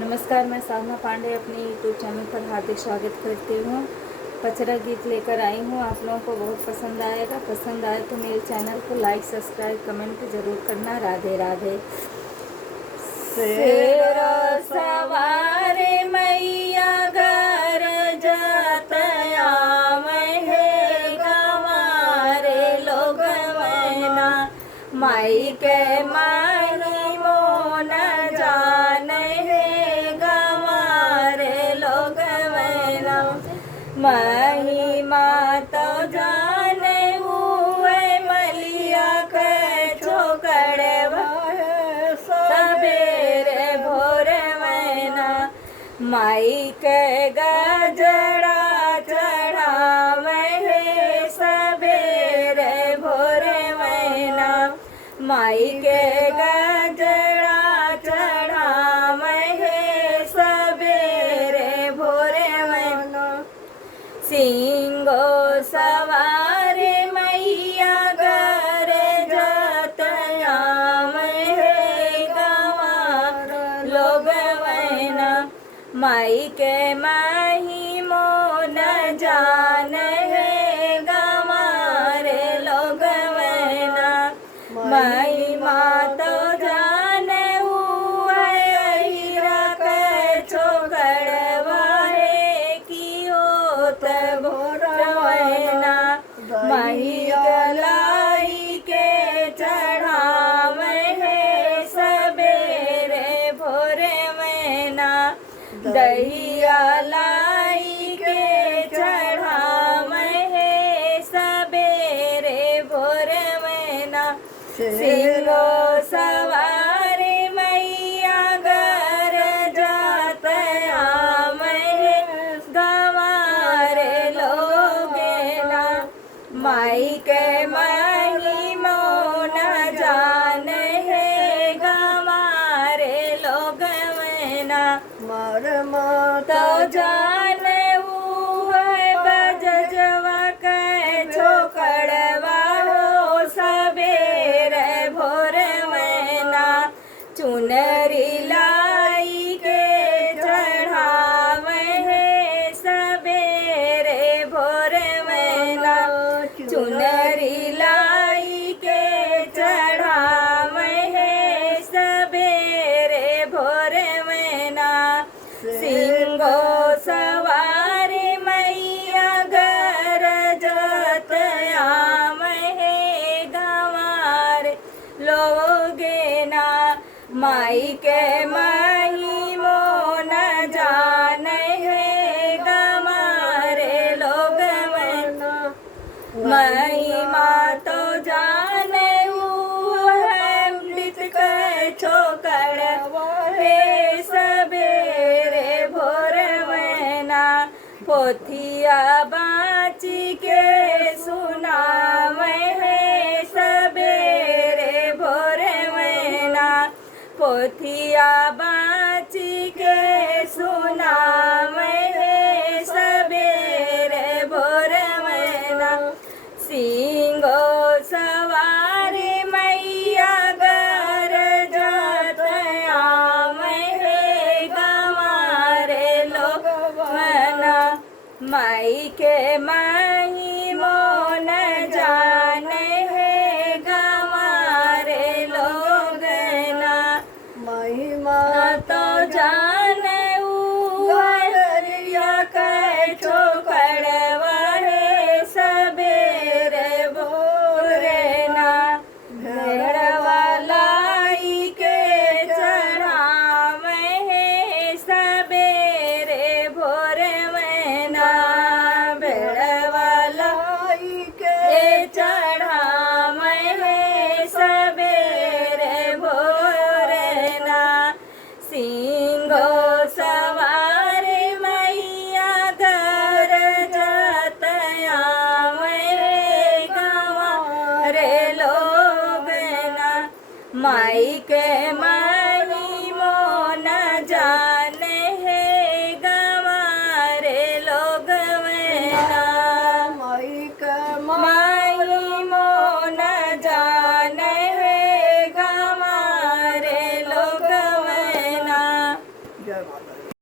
नमस्कार, मैं साधना पांडे अपने यूट्यूब चैनल पर हार्दिक स्वागत करती हूँ। पचरा गीत लेकर आई हूँ, आप लोगों को बहुत पसंद आएगा। पसंद आए तो मेरे चैनल को लाइक, सब्सक्राइब, कमेंट ज़रूर करना। राधे राधे। शेर सवारे मैया घर जतया महे गवारे लोग मैना माई के माही मोन जाने महिमा तो जाने हुए मलिया के छोकड़े सबेरे भोर मैना माई के गजड़ा चढ़ावे सबेरे भोर मैना माई के गजड़ा चढ़ावे सबेरे भोर मैना सिंगो सवारे मैया घर जतया महे गवार लोग मैना माई के माही मोन जान है गवारे लोग मैना माई माता जान हुआ छोकड़वारे की होत माही गलाई के चढ़ावे सबेरे भोर मैना दहिया लाई के चढ़ावे सबेरे भोर मैना सिंगो सवारी मैया घर जातया महे गवारे लोगेना माई के माही मोन जान है गवारे लोग मैना मार माता तो जान बजवा के छोकड़वा हो सबेरे भोर मैना चुनरी लाई के चढ़ावे सबेरे भोर मैना चुनरी लाई के चढ़ावे सबेरे भोर मैना सिंगो सवारी मैया घर जतया महे गवार लोगेना माई के माही मोन जान है गवारे लोग मैना महिमा तो जाने मृत के छोकड़ हे सबेरे भोर मैना पोथिया बाची के सुनावे है सबेरे भोर मैना पोथिया बाची के सुनावे है सबेरे भोर मैना सिंगो सवारी मैया घर जतया महे गवारे लोग मैना माई के माही मोन जान है गवारे लोग ना महिमा तो जान उरिया के छोकड़वा है सबेरे भोरे ना भेड़वा लाई के चढ़ावे है सबेरे भोर मैना भेड़वा जय माता दी।